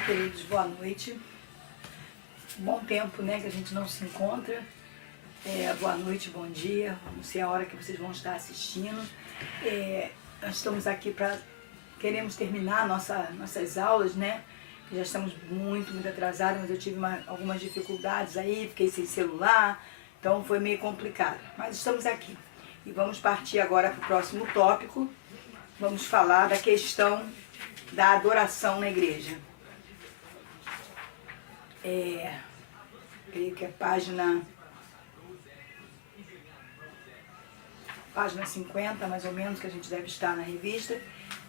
Olá, queridos, boa noite. Bom tempo, né, que a gente não se encontra. Boa noite, bom dia. Não sei a hora que vocês vão estar assistindo. Nós estamos aqui queremos terminar nossas aulas, né? Já estamos muito atrasados, mas eu tive algumas dificuldades aí, fiquei sem celular, então foi meio complicado. Mas estamos aqui. E vamos partir agora para o próximo tópico. Vamos falar da questão da adoração na igreja. Creio que é página 50, mais ou menos, que a gente deve estar na revista.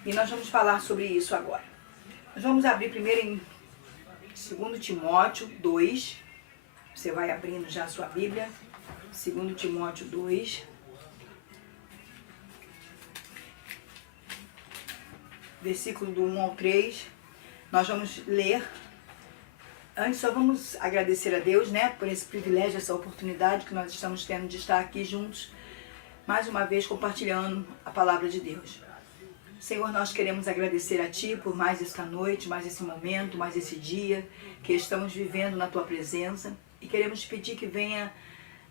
E nós vamos falar sobre isso agora. Nós vamos abrir primeiro em 2 Timóteo 2. Você vai abrindo já a sua Bíblia. 2 Timóteo 2. Versículo do 1 ao 3. Nós vamos ler. Antes só vamos agradecer a Deus, né, por esse privilégio, essa oportunidade que nós estamos tendo de estar aqui juntos, mais uma vez compartilhando a palavra de Deus. Senhor, nós queremos agradecer a Ti por mais esta noite, mais esse momento, mais esse dia que estamos vivendo na Tua presença, e queremos te pedir que venha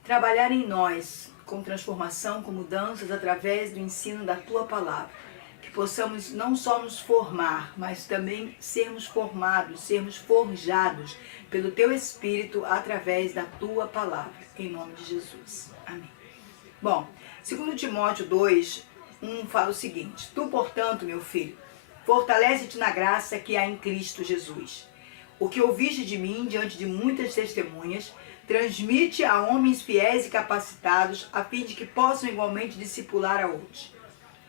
trabalhar em nós com transformação, com mudanças através do ensino da Tua palavra. Que possamos não só nos formar, mas também sermos formados, sermos forjados pelo Teu Espírito através da Tua palavra, em nome de Jesus. Amém. Bom, 2 Timóteo 2, 1 fala o seguinte: Tu, portanto, meu filho, fortalece-te na graça que há em Cristo Jesus. O que ouviste de mim diante de muitas testemunhas, transmite a homens fiéis e capacitados, a fim de que possam igualmente discipular a outros.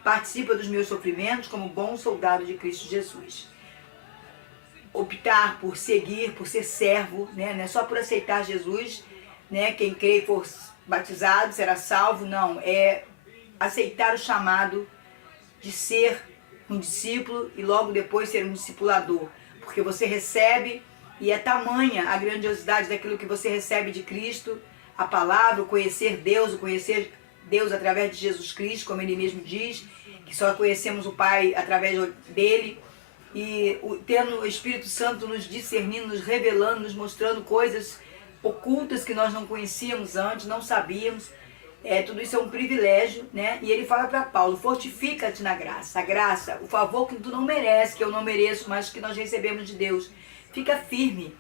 Participa dos meus sofrimentos como bom soldado de Cristo Jesus. Optar por seguir, por ser servo, né? Não é só por aceitar Jesus, né? Quem crê e for batizado será salvo, não. É aceitar o chamado de ser um discípulo e logo depois ser um discipulador. Porque você recebe, e é tamanha a grandiosidade daquilo que você recebe de Cristo, a palavra, o conhecer Deus através de Jesus Cristo, como Ele mesmo diz, que só conhecemos o Pai através dele, e tendo o Espírito Santo nos discernindo, nos revelando, nos mostrando coisas ocultas que nós não conhecíamos antes, não sabíamos. Tudo isso é um privilégio, né? E ele fala para Paulo: fortifica-te na graça. A graça, o favor que tu não merece, que eu não mereço, mas que nós recebemos de Deus. Fica firme,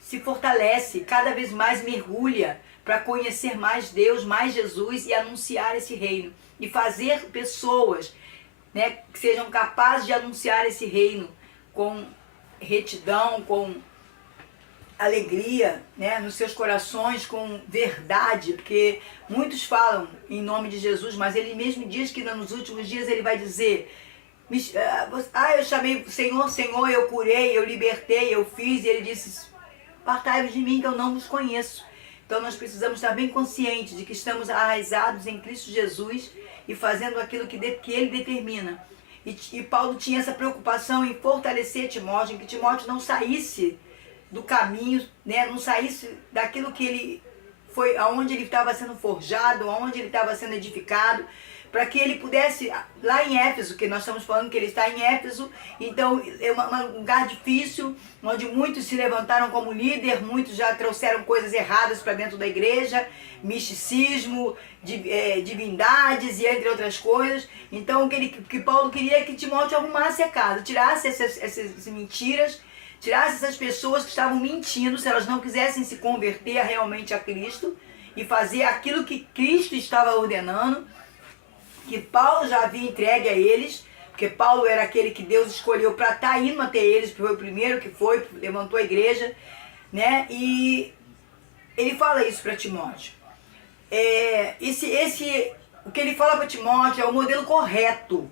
se fortalece, cada vez mais mergulha para conhecer mais Deus, mais Jesus e anunciar esse reino. E fazer pessoas, né, que sejam capazes de anunciar esse reino com retidão, com alegria, né, nos seus corações, com verdade, porque muitos falam em nome de Jesus, mas ele mesmo diz que nos últimos dias ele vai dizer: eu chamei Senhor, Senhor, eu curei, eu libertei, eu fiz, e ele disse: apartai-vos de mim que eu não vos conheço. Então nós precisamos estar bem conscientes de que estamos arraizados em Cristo Jesus e fazendo aquilo que Ele determina. E Paulo tinha essa preocupação em fortalecer Timóteo, em que Timóteo não saísse do caminho, né, não saísse daquilo que ele foi, aonde ele estava sendo forjado, aonde ele estava sendo edificado, para que ele pudesse, lá em Éfeso, que nós estamos falando que ele está em Éfeso, então é um lugar difícil, onde muitos se levantaram como líder, muitos já trouxeram coisas erradas para dentro da igreja, misticismo, divindades e entre outras coisas. Então o que Paulo queria é que Timóteo arrumasse a casa, tirasse essas mentiras, tirasse essas pessoas que estavam mentindo, se elas não quisessem se converter realmente a Cristo e fazer aquilo que Cristo estava ordenando, que Paulo já havia entregue a eles, porque Paulo era aquele que Deus escolheu para estar indo até eles, foi o primeiro que foi, levantou a igreja, né? E ele fala isso para Timóteo. O que ele fala para Timóteo é o modelo correto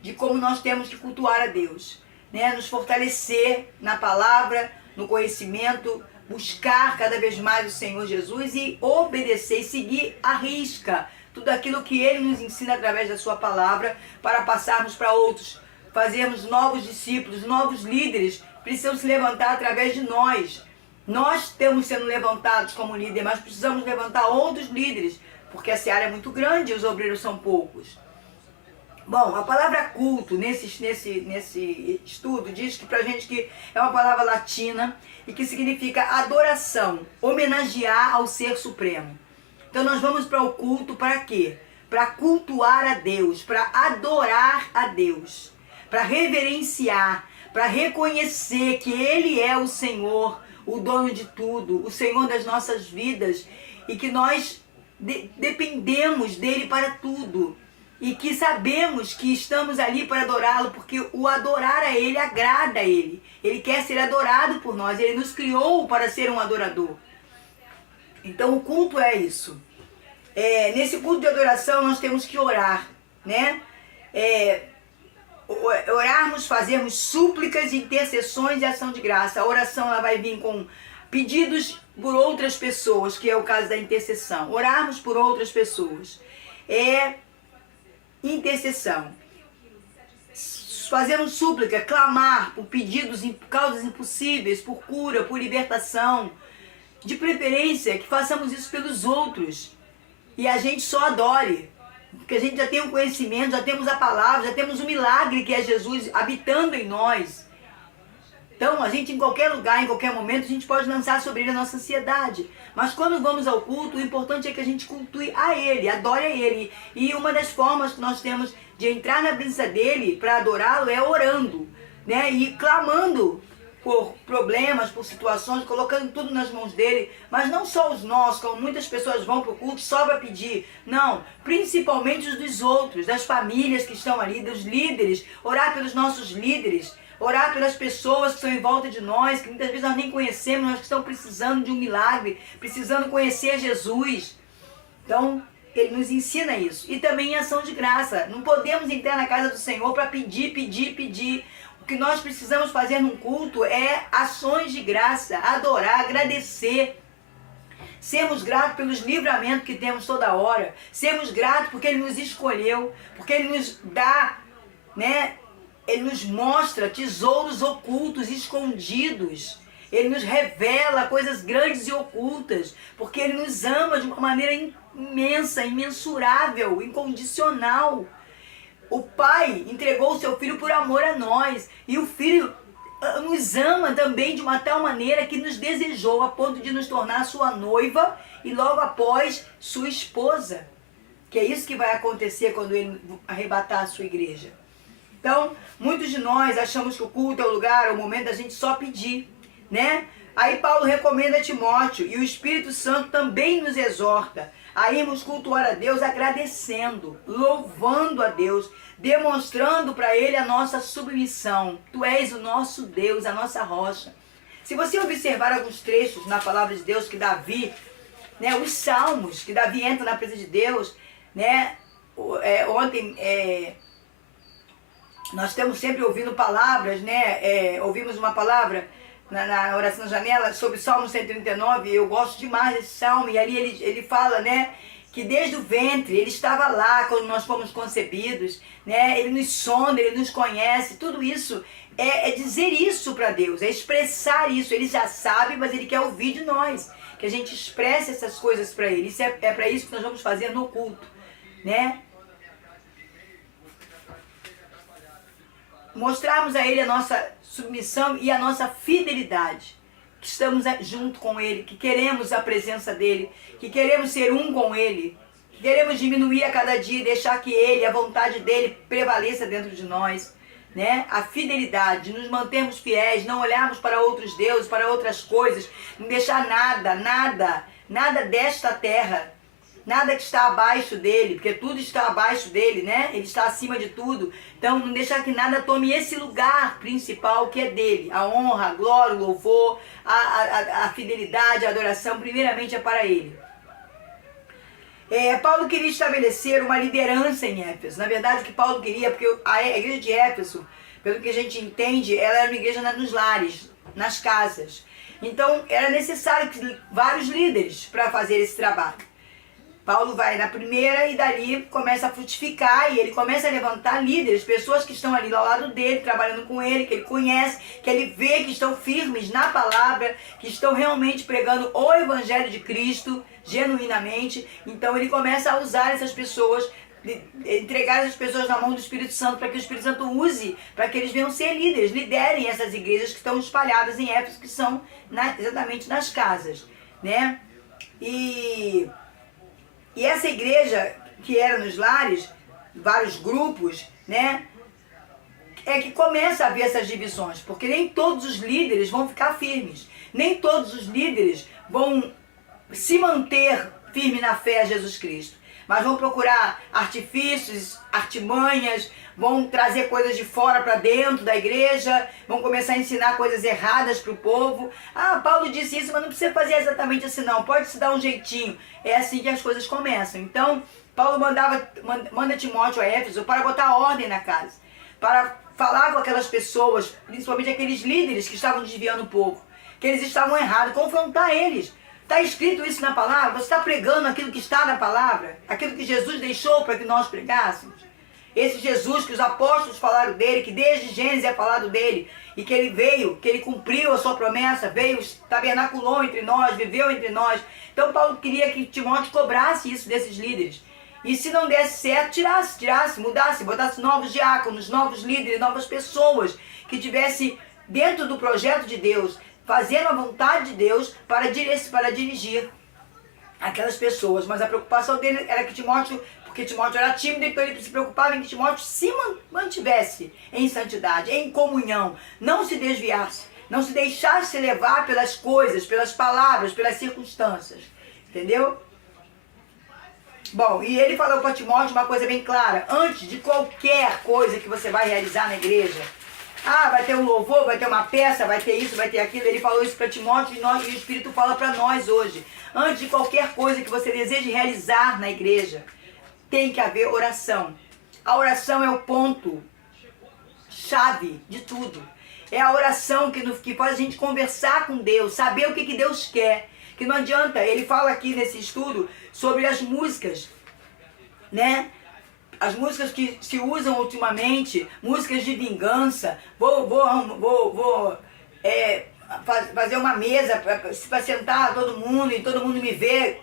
de como nós temos que cultuar a Deus, né? Nos fortalecer na palavra, no conhecimento, buscar cada vez mais o Senhor Jesus e obedecer e seguir à risca tudo aquilo que Ele nos ensina através da Sua palavra, para passarmos para outros, fazermos novos discípulos, novos líderes, precisam se levantar através de nós. Nós estamos sendo levantados como líder, mas precisamos levantar outros líderes, porque a seara é muito grande e os obreiros são poucos. Bom, a palavra culto nesse estudo diz que pra gente que é uma palavra latina e que significa adoração, homenagear ao Ser Supremo. Então nós vamos para o culto para quê? Para cultuar a Deus, para adorar a Deus, para reverenciar, para reconhecer que Ele é o Senhor, o dono de tudo, o Senhor das nossas vidas e que nós dependemos dEle para tudo. E que sabemos que estamos ali para adorá-lo, porque o adorar a Ele agrada a Ele. Ele quer ser adorado por nós, Ele nos criou para ser um adorador. Então o culto é isso. Nesse culto de adoração nós temos que orar, né? Orarmos, fazermos súplicas, intercessões e ação de graça. A oração ela vai vir com pedidos por outras pessoas, que é o caso da intercessão. Orarmos por outras pessoas. Intercessão. Fazendo súplica, clamar por pedidos, causas impossíveis, por cura, por libertação. De preferência que façamos isso pelos outros. E a gente só adore. Porque a gente já tem o conhecimento, já temos a palavra, já temos o milagre que é Jesus habitando em nós. Então, a gente em qualquer lugar, em qualquer momento, a gente pode lançar sobre ele a nossa ansiedade. Mas quando vamos ao culto, o importante é que a gente cultue a ele, adore a ele. E uma das formas que nós temos de entrar na presença dele para adorá-lo é orando, né? E clamando por problemas, por situações, colocando tudo nas mãos dele. Mas não só os nossos, como muitas pessoas vão para o culto só para pedir. Não, principalmente os dos outros, das famílias que estão ali, dos líderes. Orar pelos nossos líderes. Orar pelas pessoas que estão em volta de nós, que muitas vezes nós nem conhecemos, mas que estão precisando de um milagre, precisando conhecer Jesus. Então, ele nos ensina isso. E também em ação de graça. Não podemos entrar na casa do Senhor para pedir. O que nós precisamos fazer num culto é ações de graça, adorar, agradecer. Sermos gratos pelos livramentos que temos toda hora. Sermos gratos porque Ele nos escolheu, porque Ele nos dá, né? Ele nos mostra tesouros ocultos, escondidos. Ele nos revela coisas grandes e ocultas. Porque Ele nos ama de uma maneira imensa, imensurável, incondicional. O Pai entregou o seu Filho por amor a nós. E o Filho nos ama também de uma tal maneira que nos desejou a ponto de nos tornar sua noiva e logo após sua esposa. Que é isso que vai acontecer quando Ele arrebatar a sua igreja. Então, muitos de nós achamos que o culto é o lugar, é o momento da gente só pedir, né? Aí Paulo recomenda a Timóteo e o Espírito Santo também nos exorta a irmos cultuar a Deus agradecendo, louvando a Deus, demonstrando para Ele a nossa submissão. Tu és o nosso Deus, a nossa rocha. Se você observar alguns trechos na palavra de Deus que Davi, né, os salmos que Davi entra na presença de Deus, né? Ontem... nós estamos sempre ouvindo palavras, né? Ouvimos uma palavra na oração da janela sobre o Salmo 139, eu gosto demais desse salmo, e ali ele fala, né? Que desde o ventre ele estava lá quando nós fomos concebidos, né? Ele nos sonda, ele nos conhece, tudo isso é dizer isso para Deus, é expressar isso. Ele já sabe, mas Ele quer ouvir de nós, que a gente expresse essas coisas para Ele. Isso é para isso que nós vamos fazer no culto, né? Mostrarmos a Ele a nossa submissão e a nossa fidelidade, que estamos junto com Ele, que queremos a presença dEle, que queremos ser um com Ele, que queremos diminuir a cada dia e deixar que Ele, a vontade dEle prevaleça dentro de nós, né? A fidelidade, de nos mantermos fiéis, não olharmos para outros deuses, para outras coisas, não deixar nada desta terra, nada que está abaixo dele, porque tudo está abaixo dele, né? Ele está acima de tudo. Então, não deixar que nada tome esse lugar principal que é dele. A honra, a glória, o louvor, a fidelidade, a adoração, primeiramente é para ele. Paulo queria estabelecer uma liderança em Éfeso. Na verdade, o que Paulo queria, porque a igreja de Éfeso, pelo que a gente entende, ela era uma igreja nos lares, nas casas. Então, era necessário vários líderes para fazer esse trabalho. Paulo vai na primeira e dali começa a frutificar e ele começa a levantar líderes, pessoas que estão ali ao lado dele, trabalhando com ele, que ele conhece, que ele vê que estão firmes na palavra, que estão realmente pregando o Evangelho de Cristo, genuinamente. Então ele começa a usar essas pessoas entregar as pessoas na mão do Espírito Santo, para que o Espírito Santo use, para que eles venham ser líderes, liderem essas igrejas que estão espalhadas em Éfeso, que são exatamente nas casas, né? E essa igreja que era nos lares, vários grupos, né? É que começa a haver essas divisões, porque nem todos os líderes vão ficar firmes, nem todos os líderes vão se manter firme na fé a Jesus Cristo, mas vão procurar artifícios, artimanhas, vão trazer coisas de fora para dentro da igreja, vão começar a ensinar coisas erradas para o povo. Ah, Paulo disse isso, mas não precisa fazer exatamente assim não, pode se dar um jeitinho. É assim que as coisas começam. Então, Paulo manda Timóteo a Éfeso para botar ordem na casa, para falar com aquelas pessoas, principalmente aqueles líderes que estavam desviando um pouco, que eles estavam errados, confrontar eles. Está escrito isso na palavra? Você está pregando aquilo que está na palavra? Aquilo que Jesus deixou para que nós pregássemos? Esse Jesus que os apóstolos falaram dele, que desde Gênesis é falado dele, e que ele veio, que ele cumpriu a sua promessa, veio, tabernaculou entre nós, viveu entre nós. Então Paulo queria que Timóteo cobrasse isso desses líderes. E se não desse certo, tirasse, mudasse, botasse novos diáconos, novos líderes, novas pessoas que tivessem dentro do projeto de Deus, fazendo a vontade de Deus para dirigir aquelas pessoas. Mas a preocupação dele era que Timóteo, porque Timóteo era tímido, então ele se preocupava em que Timóteo se mantivesse em santidade, em comunhão, não se desviasse, não se deixasse levar pelas coisas, pelas palavras, pelas circunstâncias. Entendeu? Bom, e ele falou para Timóteo uma coisa bem clara: antes de qualquer coisa que você vai realizar na igreja, vai ter um louvor, vai ter uma peça, vai ter isso, vai ter aquilo. Ele falou isso para Timóteo e o Espírito fala para nós hoje. Antes de qualquer coisa que você deseje realizar na igreja, tem que haver oração. A oração é o ponto-chave de tudo. É a oração que faz a gente conversar com Deus, saber o que Deus quer. Que não adianta, ele fala aqui nesse estudo sobre as músicas, né? As músicas que se usam ultimamente, músicas de vingança. Vou fazer uma mesa para sentar todo mundo e todo mundo me ver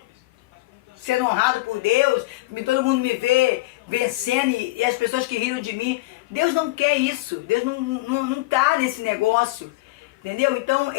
sendo honrado por Deus, todo mundo me vê vencendo e as pessoas que riram de mim. Deus não quer isso, Deus não está nesse negócio. Entendeu? Então,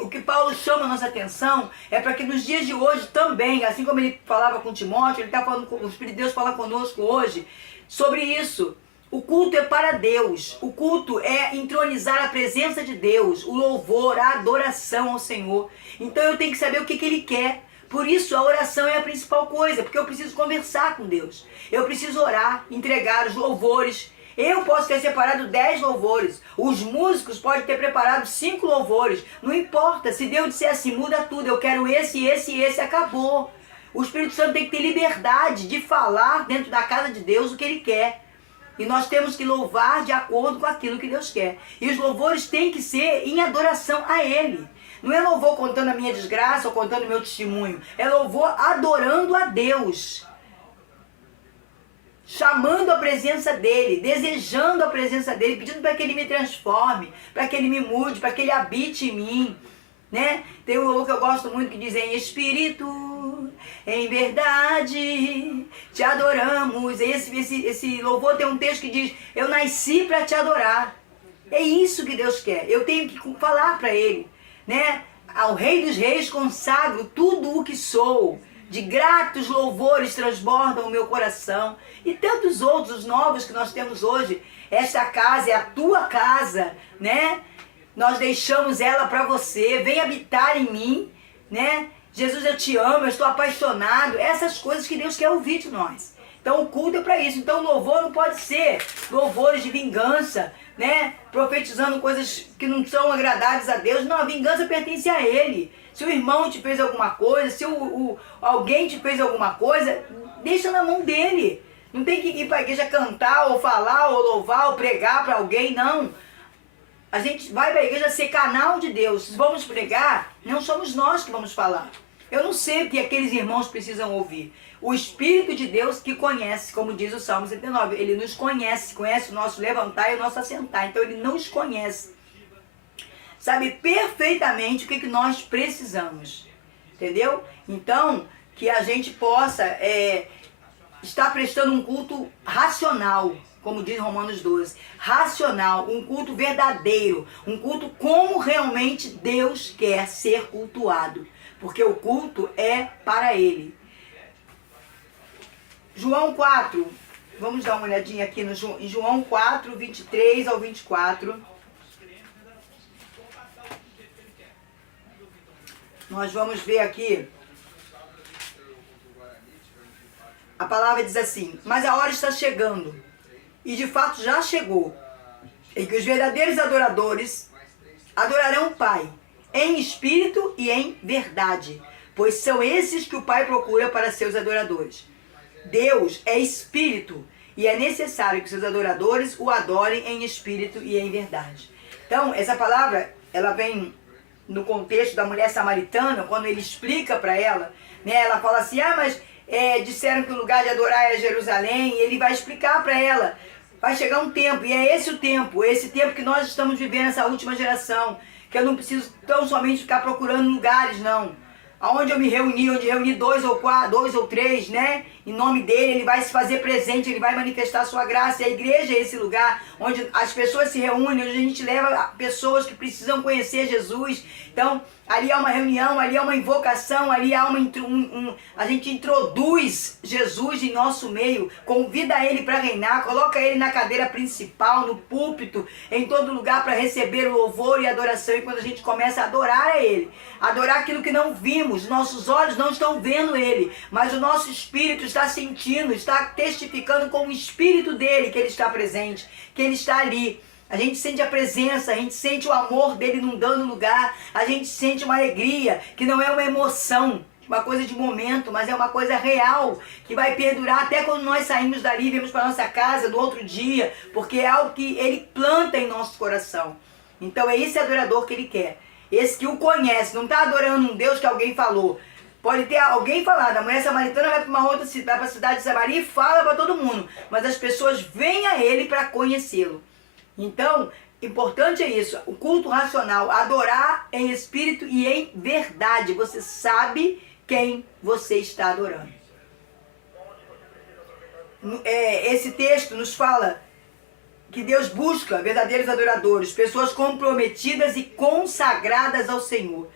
o que Paulo chama a nossa atenção é para que nos dias de hoje também, assim como ele falava com Timóteo, ele está falando, o Espírito de Deus fala conosco hoje sobre isso. O culto é para Deus, o culto é entronizar a presença de Deus, o louvor, a adoração ao Senhor. Então eu tenho que saber o que Ele quer. Por isso a oração é a principal coisa, porque eu preciso conversar com Deus. Eu preciso orar, entregar os louvores. Eu posso ter separado 10 louvores. Os músicos podem ter preparado 5 louvores. Não importa. Se Deus disser assim, muda tudo. Eu quero esse, acabou. O Espírito Santo tem que ter liberdade de falar dentro da casa de Deus o que Ele quer. E nós temos que louvar de acordo com aquilo que Deus quer. E os louvores têm que ser em adoração a Ele. Não é louvor contando a minha desgraça ou contando o meu testemunho. É louvor adorando a Deus. Chamando a presença dEle, desejando a presença dEle, pedindo para que Ele me transforme, para que Ele me mude, para que Ele habite em mim, né? Tem um louvor que eu gosto muito que diz: em espírito, em verdade, te adoramos. Esse louvor tem um texto que diz: eu nasci para te adorar. É isso que Deus quer. Eu tenho que falar para Ele, né? Ao Rei dos Reis consagro tudo o que sou. De gratos louvores transbordam o meu coração. E tantos outros novos que nós temos hoje. Esta casa é a tua casa, né? Nós deixamos ela para você. Vem habitar em mim, né? Jesus, eu te amo, eu estou apaixonado. Essas coisas que Deus quer ouvir de nós. Então o culto é para isso. Então o louvor não pode ser louvores de vingança, né? Profetizando coisas que não são agradáveis a Deus. Não, a vingança pertence a Ele. Se o irmão te fez alguma coisa, se alguém te fez alguma coisa, deixa na mão dele. Não tem que ir para a igreja cantar, ou falar, ou louvar, ou pregar para alguém, não. A gente vai para a igreja ser canal de Deus. Se vamos pregar, não somos nós que vamos falar. Eu não sei o que aqueles irmãos precisam ouvir. O Espírito de Deus que conhece, como diz o Salmo 79, Ele nos conhece o nosso levantar e o nosso assentar. Então Ele nos conhece. Sabe perfeitamente o que nós precisamos. Entendeu? Então, que a gente possa está prestando um culto racional, como diz Romanos 12. Racional, um culto verdadeiro, um culto como realmente Deus quer ser cultuado. Porque o culto é para Ele. João 4, vamos dar uma olhadinha aqui em João 4, 23 ao 24. Nós vamos ver aqui. A palavra diz assim: mas a hora está chegando, e de fato já chegou, em que os verdadeiros adoradores adorarão o Pai, em espírito e em verdade, pois são esses que o Pai procura para seus adoradores. Deus é espírito, e é necessário que seus adoradores o adorem em espírito e em verdade. Então, essa palavra, ela vem no contexto da mulher samaritana, quando ele explica para ela, né, ela fala assim, mas disseram que o lugar de adorar é Jerusalém, e ele vai explicar para ela, vai chegar um tempo, e é esse o tempo, esse tempo que nós estamos vivendo, essa última geração, que eu não preciso tão somente ficar procurando lugares, não. Aonde eu me reuni, onde reuni 2 ou 3, né? Em nome dele, ele vai se fazer presente, ele vai manifestar a sua graça. E a igreja é esse lugar onde as pessoas se reúnem, onde a gente leva pessoas que precisam conhecer Jesus. Então, ali há uma reunião, ali há uma invocação, ali há a gente introduz Jesus em nosso meio, convida ele para reinar, coloca ele na cadeira principal, no púlpito, em todo lugar para receber o louvor e a adoração. E quando a gente começa a adorar a ele, adorar aquilo que não vimos, nossos olhos não estão vendo ele, mas o nosso espírito está sentindo, está testificando com o espírito dele que ele está presente, que ele está ali. A gente sente a presença, a gente sente o amor dele inundando o lugar, a gente sente uma alegria, que não é uma emoção, uma coisa de momento, mas é uma coisa real, que vai perdurar até quando nós saímos dali, vamos para nossa casa no outro dia, porque é algo que ele planta em nosso coração. Então é esse adorador que ele quer, esse que o conhece, não está adorando um Deus que alguém falou. Pode ter alguém falado, a mulher samaritana vai para uma outra cidade, vai para a cidade de Samaria e fala para todo mundo, mas as pessoas vêm a ele para conhecê-lo. Então, importante é isso, o culto racional, adorar em espírito e em verdade. Você sabe quem você está adorando. Esse texto nos fala que Deus busca verdadeiros adoradores, pessoas comprometidas e consagradas ao Senhor.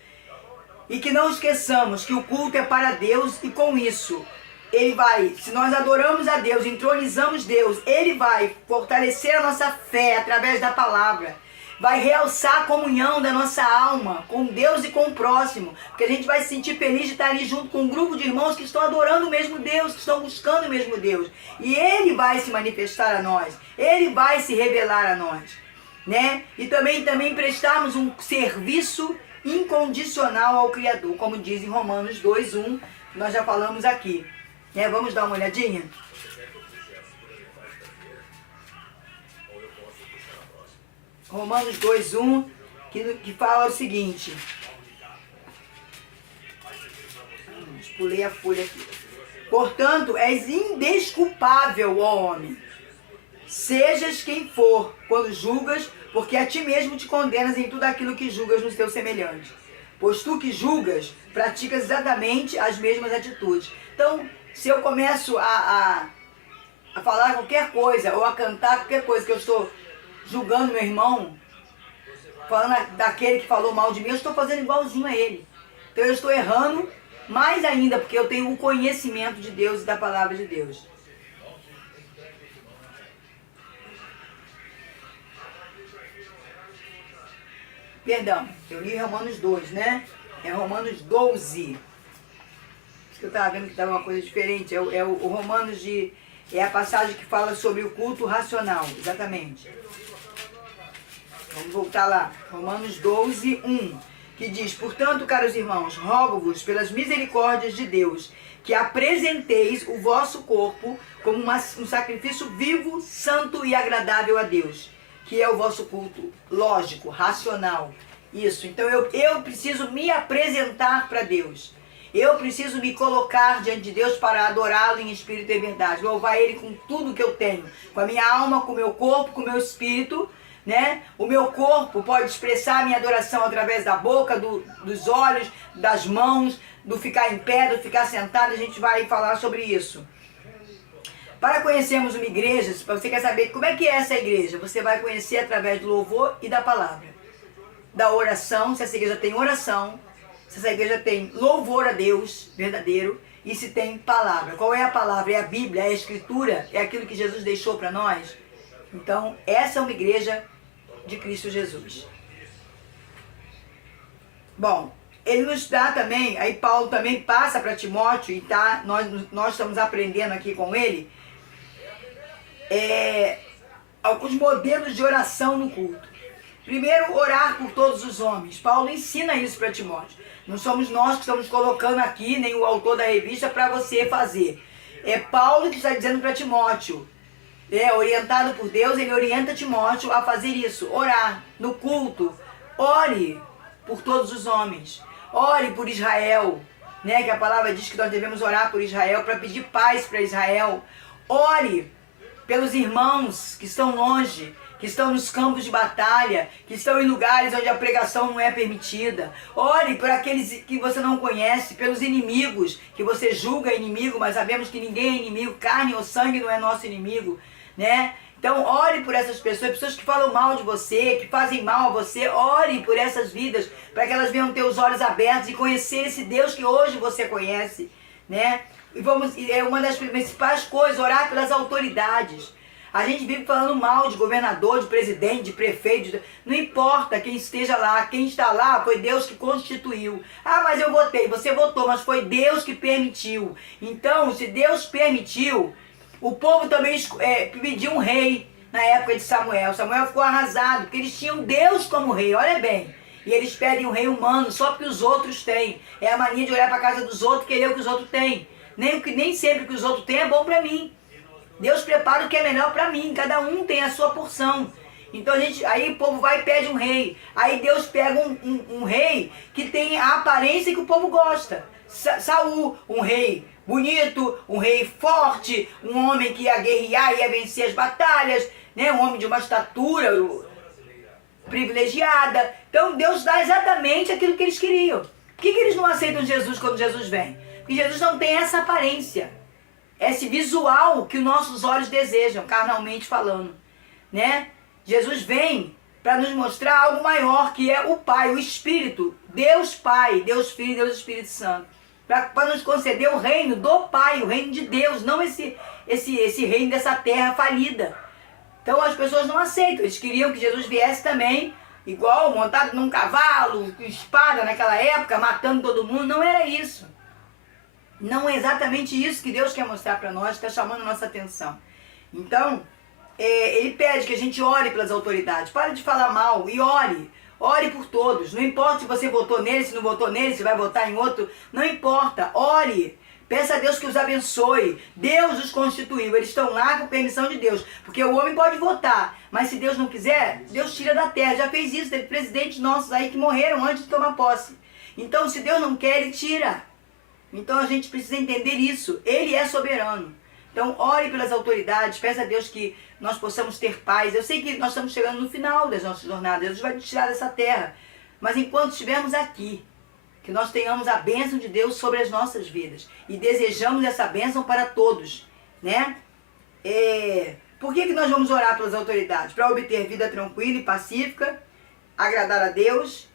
E que não esqueçamos que o culto é para Deus e com isso ele vai, se nós adoramos a Deus, entronizamos Deus, ele vai fortalecer a nossa fé através da palavra, vai realçar a comunhão da nossa alma com Deus e com o próximo, porque a gente vai se sentir feliz de estar ali junto com um grupo de irmãos que estão adorando o mesmo Deus, que estão buscando o mesmo Deus, e ele vai se manifestar a nós, ele vai se revelar a nós, né? E também prestarmos um serviço incondicional ao Criador, como diz em Romanos 2:1, nós já falamos aqui. Vamos dar uma olhadinha? Romanos 2:1, que fala o seguinte. Pulei a folha aqui. Portanto, és indesculpável, ó homem, sejas quem for, quando julgas, porque a ti mesmo te condenas em tudo aquilo que julgas no teu semelhante. Pois tu que julgas, praticas exatamente as mesmas atitudes. Então, se eu começo a falar qualquer coisa, ou a cantar qualquer coisa que eu estou julgando meu irmão, falando daquele que falou mal de mim, eu estou fazendo igualzinho a ele. Então eu estou errando mais ainda, porque eu tenho o conhecimento de Deus e da palavra de Deus. Perdão, eu li Romanos 2, né? É Romanos 12. Eu estava vendo que estava uma coisa diferente. O Romanos é a passagem que fala sobre o culto racional, exatamente. Vamos voltar lá. Romanos 12:1, que diz: portanto, caros irmãos, rogo-vos pelas misericórdias de Deus, que apresenteis o vosso corpo como um sacrifício vivo, santo e agradável a Deus, que é o vosso culto lógico, racional. Isso. Então eu preciso me apresentar para Deus. Eu preciso me colocar diante de Deus para adorá-lo em espírito e verdade. Louvar ele com tudo que eu tenho. Com a minha alma, com o meu corpo, com o meu espírito, né? O meu corpo pode expressar a minha adoração através da boca, dos olhos, das mãos, do ficar em pé, do ficar sentado. A gente vai falar sobre isso. Para conhecermos uma igreja, se você quer saber como é que é essa igreja, você vai conhecer através do louvor e da palavra. Da oração, se essa igreja tem oração, se essa igreja tem louvor a Deus verdadeiro e se tem palavra. Qual é a palavra? É a Bíblia, é a Escritura, é aquilo que Jesus deixou para nós. Então, essa é uma igreja de Cristo Jesus. Bom, ele nos dá também, aí Paulo também passa para Timóteo, e tá, nós estamos aprendendo aqui com ele, alguns modelos de oração no culto. Primeiro, orar por todos os homens. Paulo ensina isso para Timóteo. Não somos nós que estamos colocando aqui, nem o autor da revista, para você fazer. É Paulo que está dizendo para Timóteo. Orientado por Deus, ele orienta Timóteo a fazer isso. Orar no culto. Ore por todos os homens. Ore por Israel. Né? Que a palavra diz que nós devemos orar por Israel, para pedir paz para Israel. Ore pelos irmãos que estão longe, que estão nos campos de batalha, que estão em lugares onde a pregação não é permitida. Ore por aqueles que você não conhece, pelos inimigos, que você julga inimigo, mas sabemos que ninguém é inimigo, carne ou sangue não é nosso inimigo, né? Então, ore por essas pessoas que falam mal de você, que fazem mal a você. Ore por essas vidas, para que elas venham ter os olhos abertos e conhecer esse Deus que hoje você conhece, né? E é uma das principais coisas, orar pelas autoridades. A gente vive falando mal de governador, de presidente, de prefeito, não importa quem esteja lá, quem está lá foi Deus que constituiu. Ah, mas eu votei, você votou, mas foi Deus que permitiu. Então, se Deus permitiu, o povo também pediu um rei na época de Samuel. Samuel ficou arrasado, porque eles tinham Deus como rei, olha bem. E eles pedem um rei humano só porque os outros têm. É a mania de olhar para a casa dos outros e querer o que os outros têm. Nem sempre o que os outros têm é bom para mim. Deus prepara o que é melhor para mim, cada um tem a sua porção. Então aí o povo vai e pede um rei. Aí Deus pega um rei que tem a aparência que o povo gosta. Saul, um rei bonito, um rei forte, um homem que ia guerrear, ia vencer as batalhas, né? Um homem de uma estatura privilegiada. Então Deus dá exatamente aquilo que eles queriam. Por que eles não aceitam Jesus quando Jesus vem? Porque Jesus não tem essa aparência. Esse visual que os nossos olhos desejam, carnalmente falando, né? Jesus vem para nos mostrar algo maior, que é o Pai, o Espírito, Deus Pai, Deus Filho e Deus Espírito Santo, para nos conceder o reino do Pai, o reino de Deus, não esse reino dessa terra falida. Então as pessoas não aceitam, eles queriam que Jesus viesse também, igual, montado num cavalo, com espada naquela época, matando todo mundo, não era isso. Não é exatamente isso que Deus quer mostrar para nós, está chamando a nossa atenção. Então, ele pede que a gente ore pelas autoridades. Pare de falar mal e ore. Ore por todos. Não importa se você votou nele, se não votou nele, se vai votar em outro. Não importa. Ore. Peça a Deus que os abençoe. Deus os constituiu. Eles estão lá com permissão de Deus. Porque o homem pode votar. Mas se Deus não quiser, Deus tira da terra. Já fez isso. Teve presidentes nossos aí que morreram antes de tomar posse. Então, se Deus não quer, Ele tira. Então a gente precisa entender isso. Ele é soberano. Então ore pelas autoridades, peça a Deus que nós possamos ter paz. Eu sei que nós estamos chegando no final das nossas jornadas. Deus vai nos tirar dessa terra. Mas enquanto estivermos aqui, que nós tenhamos a bênção de Deus sobre as nossas vidas. E desejamos essa bênção para todos. Né? Por que nós vamos orar pelas autoridades? Para obter vida tranquila e pacífica, agradar a Deus.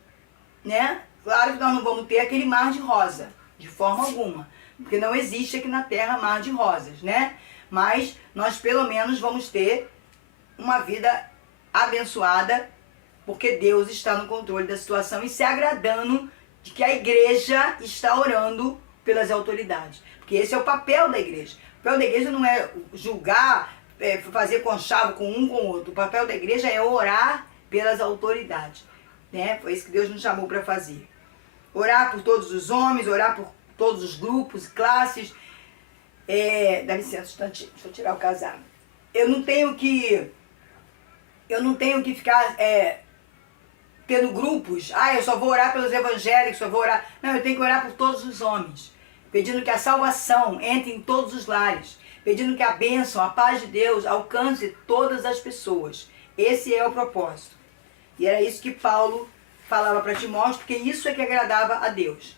Né? Claro que nós não vamos ter aquele mar de rosa. De forma alguma, porque não existe aqui na terra mar de rosas, né? Mas nós pelo menos vamos ter uma vida abençoada, porque Deus está no controle da situação e se agradando de que a igreja está orando pelas autoridades. Porque esse é o papel da igreja. O papel da igreja não é julgar, fazer conchavo com um com o outro. O papel da igreja é orar pelas autoridades, né? Foi isso que Deus nos chamou para fazer. Orar por todos os homens, orar por todos os grupos, classes. Dá licença um instantinho, deixa eu tirar o casaco. Eu não tenho que ficar tendo grupos. Eu só vou orar pelos evangélicos, só vou orar. Não, eu tenho que orar por todos os homens. Pedindo que a salvação entre em todos os lares. Pedindo que a bênção, a paz de Deus alcance todas as pessoas. Esse é o propósito. E era isso que Paulo falava para Timóteo, porque isso é que agradava a Deus.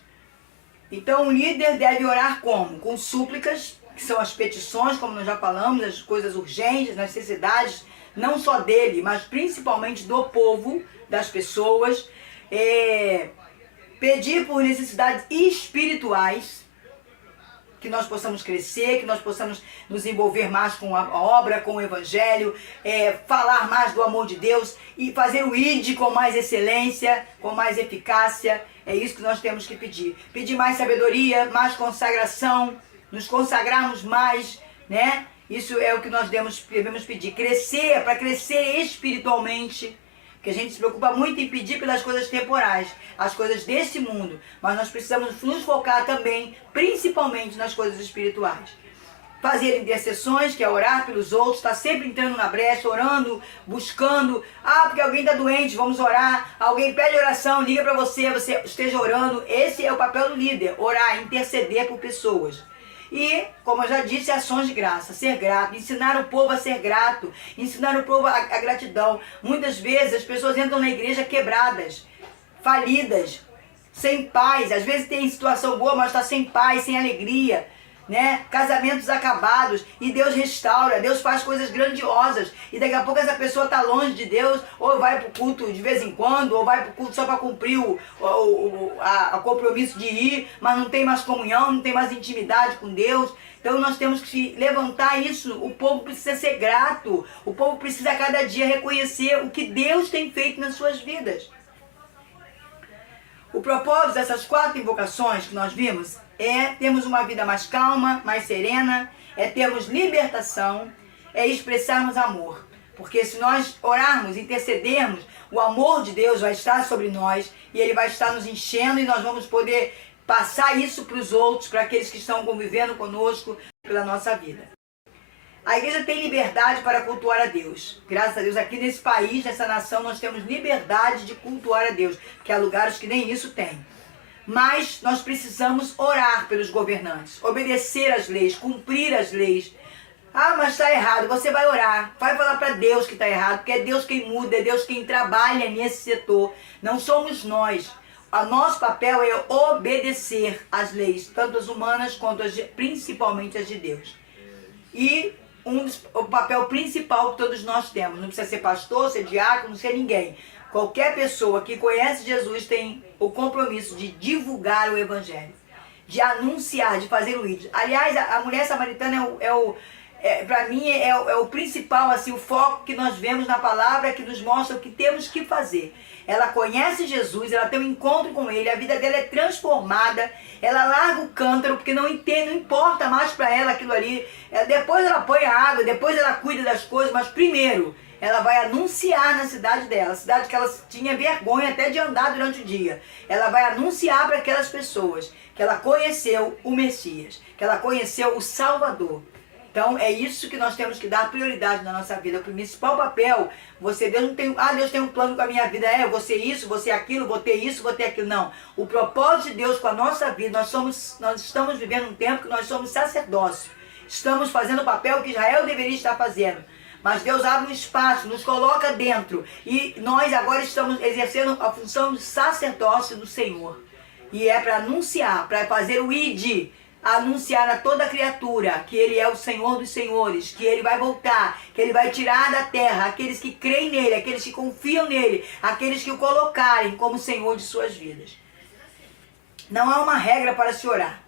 Então o líder deve orar como? Com súplicas, que são as petições, como nós já falamos, as coisas urgentes, as necessidades, não só dele, mas principalmente do povo, das pessoas. Pedir por necessidades espirituais, que nós possamos crescer, que nós possamos nos envolver mais com a obra, com o Evangelho, falar mais do amor de Deus e fazer o ID com mais excelência, com mais eficácia. É isso que nós temos que pedir. Pedir mais sabedoria, mais consagração, nos consagrarmos mais, né? Isso é o que nós devemos pedir. Crescer, para crescer espiritualmente. Porque a gente se preocupa muito em pedir pelas coisas temporais, as coisas desse mundo. Mas nós precisamos nos focar também, principalmente nas coisas espirituais. Fazer intercessões, que é orar pelos outros, estar sempre entrando na brecha, orando, buscando. Porque alguém está doente, vamos orar. Alguém pede oração, liga para você, você esteja orando. Esse é o papel do líder, orar, interceder por pessoas. E, como eu já disse, ações de graça, ser grato, ensinar o povo a ser grato, ensinar o povo a gratidão. Muitas vezes as pessoas entram na igreja quebradas, falidas, sem paz. Às vezes tem situação boa, mas está sem paz, sem alegria, né? Casamentos acabados, e Deus restaura, Deus faz coisas grandiosas, e daqui a pouco essa pessoa está longe de Deus, ou vai para o culto de vez em quando, ou vai para o culto só para cumprir o compromisso de ir, mas não tem mais comunhão, não tem mais intimidade com Deus. Então nós temos que levantar isso. O povo precisa ser grato, o povo precisa a cada dia reconhecer o que Deus tem feito nas suas vidas. O propósito dessas 4 invocações que nós vimos é termos uma vida mais calma, mais serena, é termos libertação, é expressarmos amor. Porque se nós orarmos, intercedermos, o amor de Deus vai estar sobre nós e Ele vai estar nos enchendo, e nós vamos poder passar isso para os outros, para aqueles que estão convivendo conosco pela nossa vida. A igreja tem liberdade para cultuar a Deus. Graças a Deus, aqui nesse país, nessa nação, nós temos liberdade de cultuar a Deus, porque há lugares que nem isso tem. Mas nós precisamos orar pelos governantes, obedecer às leis, cumprir as leis. Mas está errado. Você vai orar, vai falar para Deus que está errado, porque é Deus quem muda, é Deus quem trabalha nesse setor. Não somos nós. O nosso papel é obedecer às leis, tanto as humanas quanto principalmente as de Deus. E o papel principal que todos nós temos, não precisa ser pastor, ser diácono, não ser ninguém. Qualquer pessoa que conhece Jesus tem o compromisso de divulgar o Evangelho, de anunciar, de fazer o ID. Aliás, a mulher samaritana para mim é o principal, assim, o foco que nós vemos na palavra, que nos mostra o que temos que fazer. Ela conhece Jesus, ela tem um encontro com Ele, a vida dela é transformada, ela larga o cântaro, porque não importa mais para ela aquilo ali. Depois ela põe a água, depois ela cuida das coisas, mas primeiro ela vai anunciar na cidade dela, cidade que ela tinha vergonha até de andar durante o dia. Ela vai anunciar para aquelas pessoas que ela conheceu o Messias, que ela conheceu o Salvador. Então é isso que nós temos que dar prioridade na nossa vida. O principal papel, Deus tem um plano com a minha vida, eu vou ser isso, vou ser aquilo, vou ter isso, vou ter aquilo. Não. O propósito de Deus com a nossa vida, nós estamos vivendo um tempo que nós somos sacerdócio. Estamos fazendo o papel que Israel deveria estar fazendo. Mas Deus abre um espaço, nos coloca dentro. E nós agora estamos exercendo a função de sacerdócio do Senhor. E é para anunciar, para fazer o ID, anunciar a toda criatura que Ele é o Senhor dos senhores, que Ele vai voltar, que Ele vai tirar da terra aqueles que creem nele, aqueles que confiam nele, aqueles que o colocarem como Senhor de suas vidas. Não há uma regra para se orar.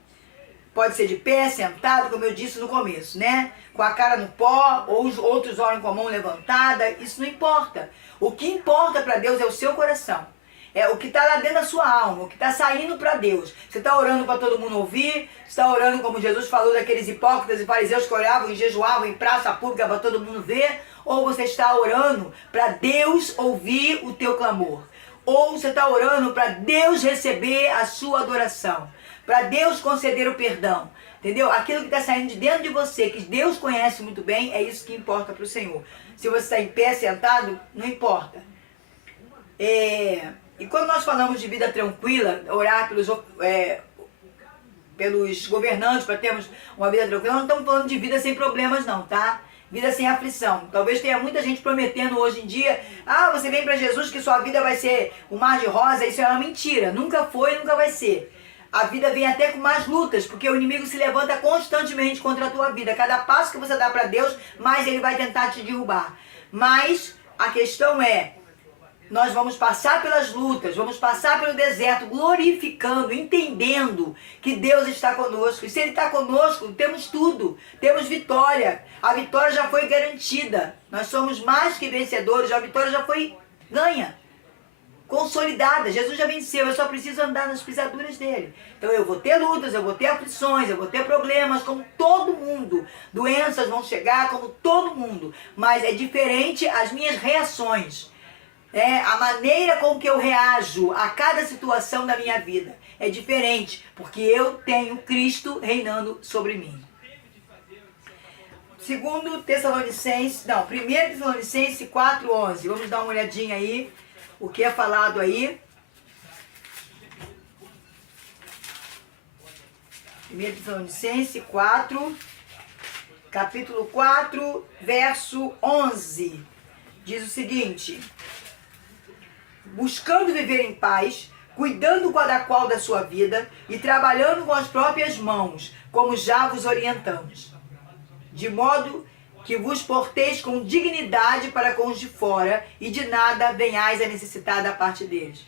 Pode ser de pé, sentado, como eu disse no começo, né? Com a cara no pó, ou os outros oram com a mão levantada, isso não importa. O que importa para Deus é o seu coração. É o que está lá dentro da sua alma, o que está saindo para Deus. Você está orando para todo mundo ouvir, você está orando como Jesus falou daqueles hipócritas e fariseus que oravam e jejuavam em praça pública para todo mundo ver, ou você está orando para Deus ouvir o teu clamor, ou você está orando para Deus receber a sua adoração, para Deus conceder o perdão, entendeu? Aquilo que está saindo de dentro de você, que Deus conhece muito bem, é isso que importa para o Senhor. Se você está em pé, sentado, não importa. E quando nós falamos de vida tranquila, orar pelos governantes para termos uma vida tranquila, nós não estamos falando de vida sem problemas não, tá? Vida sem aflição. Talvez tenha muita gente prometendo hoje em dia, você vem para Jesus que sua vida vai ser um mar de rosa, isso é uma mentira, nunca foi e nunca vai ser. a vida vem até com mais lutas, porque o inimigo se levanta constantemente contra a tua vida. Cada passo que você dá para Deus, mais ele vai tentar te derrubar. Mas a questão é, nós vamos passar pelas lutas, vamos passar pelo deserto, glorificando, entendendo que Deus está conosco. E se Ele está conosco, temos tudo, temos vitória. A vitória já foi garantida. Nós somos mais que vencedores, a vitória já foi ganha, consolidada. Jesus já venceu, eu só preciso andar nas pisaduras dele. Então eu vou ter lutas, eu vou ter aflições, eu vou ter problemas, como todo mundo. Doenças vão chegar, como todo mundo. Mas é diferente as minhas reações. A maneira com que eu reajo a cada situação da minha vida é diferente, porque eu tenho Cristo reinando sobre mim. 1 Tessalonicenses 4:11. Vamos dar uma olhadinha aí, o que é falado aí. 1 Tessalonicenses 4, capítulo 4, verso 11. Diz o seguinte: buscando viver em paz, cuidando cada qual da sua vida e trabalhando com as próprias mãos, como já vos orientamos, de modo que vos porteis com dignidade para com os de fora e de nada venhais a necessitar da parte deles.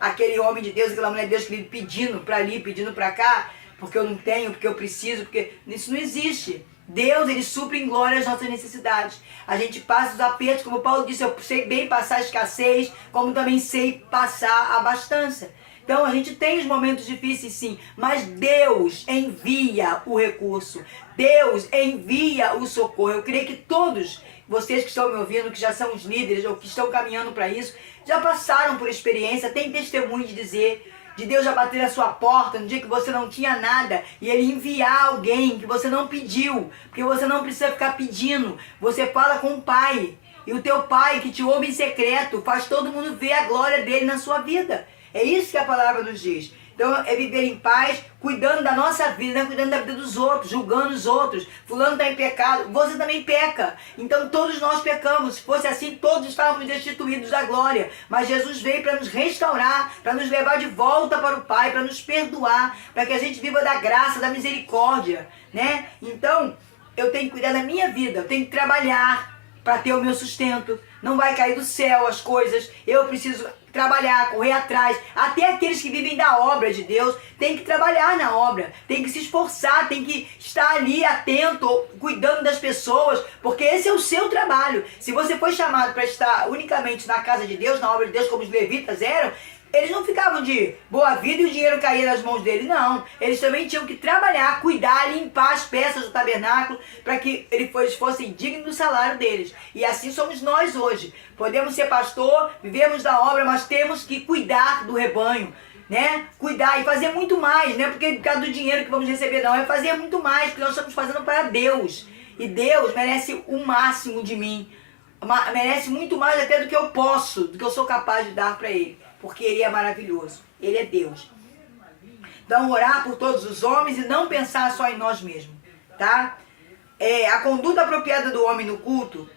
Aquele homem de Deus, aquela mulher de Deus que vive pedindo para ali, pedindo para cá, porque eu não tenho, porque eu preciso, porque isso não existe. Deus, Ele supre em glória as nossas necessidades. A gente passa os apertos, como Paulo disse, eu sei bem passar a escassez, como também sei passar a abastança. Então a gente tem os momentos difíceis sim, mas Deus envia o recurso, Deus envia o socorro. Eu creio que todos vocês que estão me ouvindo, que já são os líderes ou que estão caminhando para isso, já passaram por experiência, tem testemunho de dizer, de Deus já bater na sua porta no dia que você não tinha nada e Ele enviar alguém que você não pediu, porque você não precisa ficar pedindo, você fala com o Pai, e o teu Pai que te ouve em secreto faz todo mundo ver a glória dele na sua vida. É isso que a palavra nos diz. Então é viver em paz, cuidando da nossa vida, não cuidando da vida dos outros, julgando os outros. Fulano está em pecado, você também peca. Então todos nós pecamos. Se fosse assim, todos estávamos destituídos da glória. Mas Jesus veio para nos restaurar, para nos levar de volta para o Pai, para nos perdoar, para que a gente viva da graça, da misericórdia, né? Então eu tenho que cuidar da minha vida, eu tenho que trabalhar para ter o meu sustento. Não vai cair do céu as coisas. Eu preciso trabalhar, correr atrás. Até aqueles que vivem da obra de Deus têm que trabalhar na obra, tem que se esforçar, tem que estar ali atento, cuidando das pessoas, porque esse é o seu trabalho. Se você foi chamado para estar unicamente na casa de Deus, na obra de Deus, como os levitas eram, eles não ficavam de boa vida e o dinheiro caía nas mãos deles, não. Eles também tinham que trabalhar, cuidar, limpar as peças do tabernáculo para que eles fossem dignos do salário deles. E assim somos nós hoje. Podemos ser pastor, vivemos da obra, mas temos que cuidar do rebanho, né? Cuidar e fazer muito mais, né? Porque por causa do dinheiro que vamos receber, não. É fazer muito mais, porque nós estamos fazendo para Deus. E Deus merece o máximo de mim. Merece muito mais até do que eu posso, do que eu sou capaz de dar para Ele. Porque Ele é maravilhoso, Ele é Deus. Então, orar por todos os homens e não pensar só em nós mesmos, tá? A conduta apropriada do homem no culto,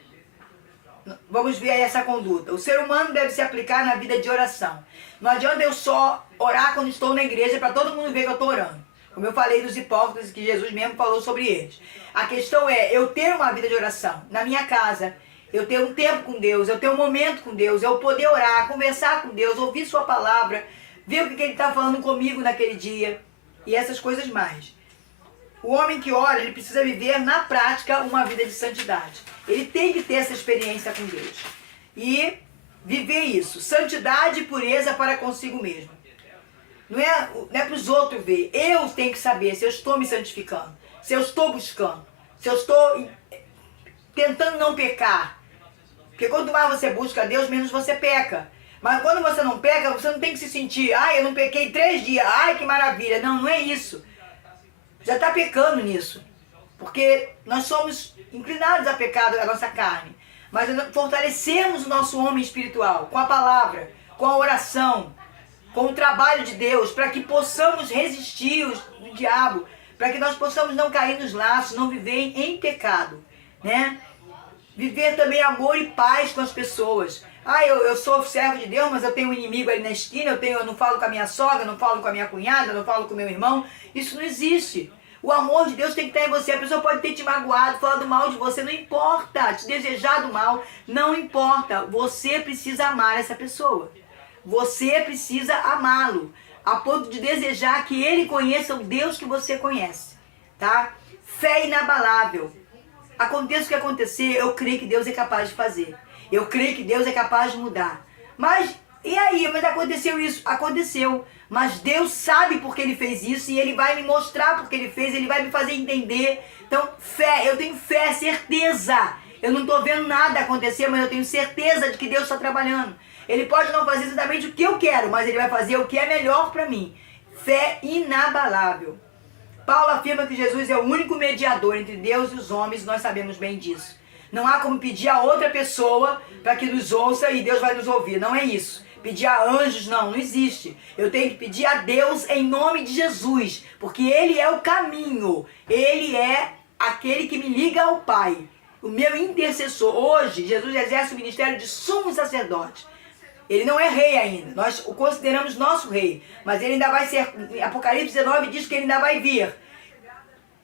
vamos ver aí essa conduta. O ser humano deve se aplicar na vida de oração. Não adianta eu só orar quando estou na igreja para todo mundo ver que eu estou orando. Como eu falei dos hipócritas, que Jesus mesmo falou sobre eles. A questão é eu ter uma vida de oração na minha casa, eu ter um tempo com Deus, eu ter um momento com Deus, eu poder orar, conversar com Deus, ouvir sua palavra, ver o que Ele está falando comigo naquele dia e essas coisas mais. O homem que ora, ele precisa viver na prática uma vida de santidade. Ele tem que ter essa experiência com Deus e viver isso, santidade e pureza para consigo mesmo. Não é para os outros ver, eu tenho que saber se eu estou me santificando, se eu estou buscando, se eu estou tentando não pecar. Porque quanto mais você busca a Deus, menos você peca. Mas quando você não peca, você não tem que se sentir, ai, eu não pequei 3 dias, ai, que maravilha. Não, não é isso. Já está pecando nisso. Porque nós somos inclinados a pecado, a nossa carne. Mas fortalecemos o nosso homem espiritual com a palavra, com a oração, com o trabalho de Deus, para que possamos resistir ao diabo, para que nós possamos não cair nos laços, não viver em pecado, né? Viver também amor e paz com as pessoas. Ah, eu sou servo de Deus, mas eu tenho um inimigo ali na esquina, eu não falo com a minha sogra, não falo com a minha cunhada, não falo com o meu irmão. Isso não existe. O amor de Deus tem que estar em você. A pessoa pode ter te magoado, falado mal de você, não importa. Te desejado mal, não importa. Você precisa amar essa pessoa. Você precisa amá-lo, a ponto de desejar que ele conheça o Deus que você conhece, tá? Fé inabalável. Aconteça o que acontecer, eu creio que Deus é capaz de fazer. Eu creio que Deus é capaz de mudar. Mas, e aí? Mas aconteceu isso? Aconteceu. Mas Deus sabe porque Ele fez isso e Ele vai me mostrar porque Ele fez, Ele vai me fazer entender. Então, fé, eu tenho fé, certeza. Eu não estou vendo nada acontecer, mas eu tenho certeza de que Deus está trabalhando. Ele pode não fazer exatamente o que eu quero, mas Ele vai fazer o que é melhor para mim. Fé inabalável. Paulo afirma que Jesus é o único mediador entre Deus e os homens, nós sabemos bem disso. Não há como pedir a outra pessoa para que nos ouça e Deus vai nos ouvir, não é isso. Pedir a anjos, não existe. Eu tenho que pedir a Deus em nome de Jesus, porque Ele é o caminho, Ele é aquele que me liga ao Pai, o meu intercessor. Hoje, Jesus exerce o ministério de sumo sacerdote. Ele não é rei ainda, nós o consideramos nosso rei, mas ele ainda vai ser, Apocalipse 19 diz que ele ainda vai vir,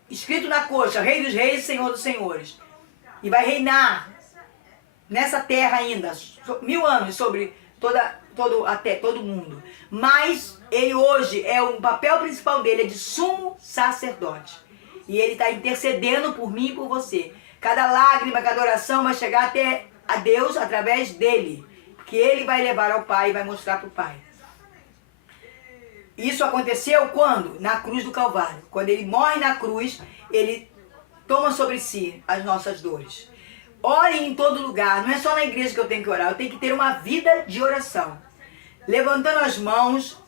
escrito na coxa, Rei dos Reis e Senhor dos Senhores, e vai reinar nessa terra ainda, 1000 anos sobre todo mundo. Mas ele hoje, o papel principal dele é de sumo sacerdote, e ele está intercedendo por mim e por você. Cada lágrima, cada oração vai chegar até a Deus através dele, que ele vai levar ao Pai e vai mostrar para o Pai. Isso aconteceu quando? Na cruz do Calvário. Quando ele morre na cruz, ele toma sobre si as nossas dores. Ore em todo lugar, não é só na igreja que eu tenho que orar, eu tenho que ter uma vida de oração. Levantando as mãos,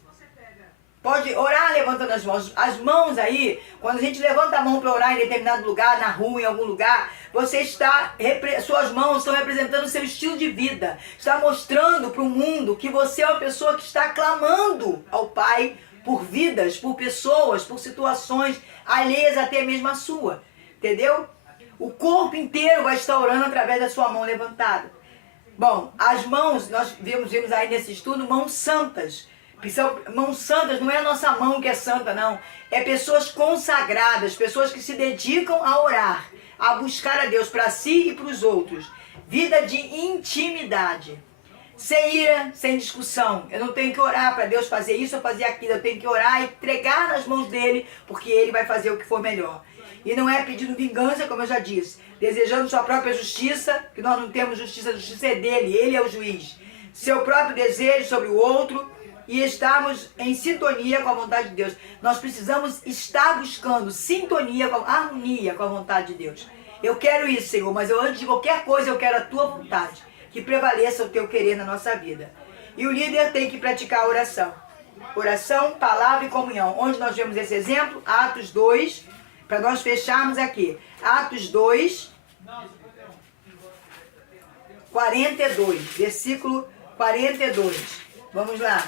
pode orar levantando as mãos. As mãos aí, quando a gente levanta a mão para orar em determinado lugar, na rua, em algum lugar, suas mãos estão representando o seu estilo de vida. Está mostrando para o mundo que você é uma pessoa que está clamando ao Pai por vidas, por pessoas, por situações alheias até mesmo a sua. Entendeu? O corpo inteiro vai estar orando através da sua mão levantada. Bom, as mãos, nós vimos aí nesse estudo, mãos santas. Mãos santas não é a nossa mão que é santa, não. É pessoas consagradas, pessoas que se dedicam a orar, a buscar a Deus para si e para os outros. Vida de intimidade. Sem ira, sem discussão. Eu não tenho que orar para Deus fazer isso ou fazer aquilo. Eu tenho que orar e entregar nas mãos dele, porque ele vai fazer o que for melhor. E não é pedindo vingança, como eu já disse. Desejando sua própria justiça, que nós não temos justiça, a justiça é dele, ele é o juiz. Seu próprio desejo sobre o outro e estarmos em sintonia com a vontade de Deus. Nós precisamos estar buscando sintonia, harmonia com a vontade de Deus. Eu quero isso, Senhor, mas antes de qualquer coisa eu quero a tua vontade, que prevaleça o teu querer na nossa vida. E o líder tem que praticar a oração. Oração, palavra e comunhão. Onde nós vemos esse exemplo? Atos 2, para nós fecharmos aqui. Atos 2, 42, versículo 42. Vamos lá.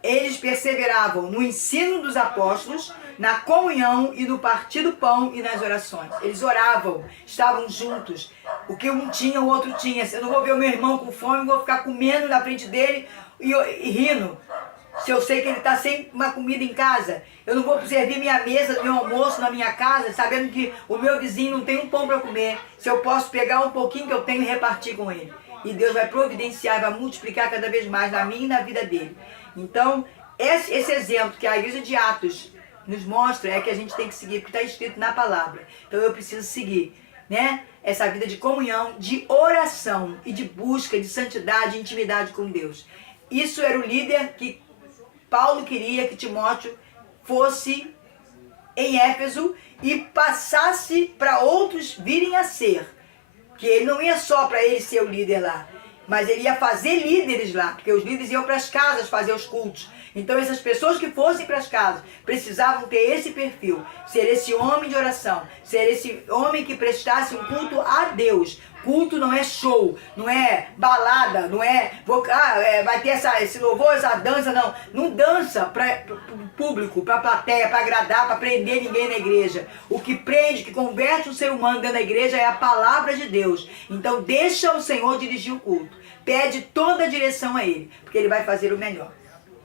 Eles perseveravam no ensino dos apóstolos, na comunhão e no partir do pão e nas orações. Eles oravam, estavam juntos. O que um tinha, o outro tinha. Eu não vou ver o meu irmão com fome, vou ficar comendo na frente dele e rindo. Se eu sei que ele está sem uma comida em casa, eu não vou servir minha mesa, meu almoço na minha casa, sabendo que o meu vizinho não tem um pão para comer. Se eu posso pegar um pouquinho que eu tenho e repartir com ele. E Deus vai providenciar, vai multiplicar cada vez mais na minha e na vida dele. Então, esse exemplo que a igreja de Atos nos mostra é que a gente tem que seguir, porque está escrito na palavra. Então eu preciso seguir, né? Essa vida de comunhão, de oração e de busca de santidade e intimidade com Deus. Isso era o líder que Paulo queria que Timóteo fosse em Éfeso e passasse para outros virem a ser. Que ele não ia só para ele ser o líder lá, mas ele ia fazer líderes lá, porque os líderes iam para as casas fazer os cultos. Então essas pessoas que fossem para as casas precisavam ter esse perfil, ser esse homem de oração, ser esse homem que prestasse um culto a Deus, Culto não é show, não é balada, não é, vai ter esse louvor, essa dança, não. Não dança para o público, para a plateia, para agradar, para prender ninguém na igreja. O que prende, que converte o ser humano dentro da igreja é a palavra de Deus. Então deixa o Senhor dirigir o culto. Pede toda a direção a Ele, porque Ele vai fazer o melhor.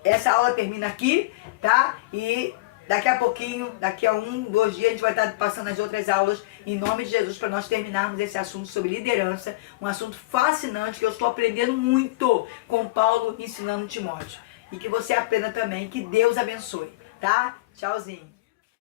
Essa aula termina aqui, tá? E daqui a pouquinho, daqui a 2 dias, a gente vai estar passando as outras aulas em nome de Jesus para nós terminarmos esse assunto sobre liderança, um assunto fascinante que eu estou aprendendo muito com Paulo ensinando Timóteo. E que você aprenda também, que Deus abençoe, tá? Tchauzinho.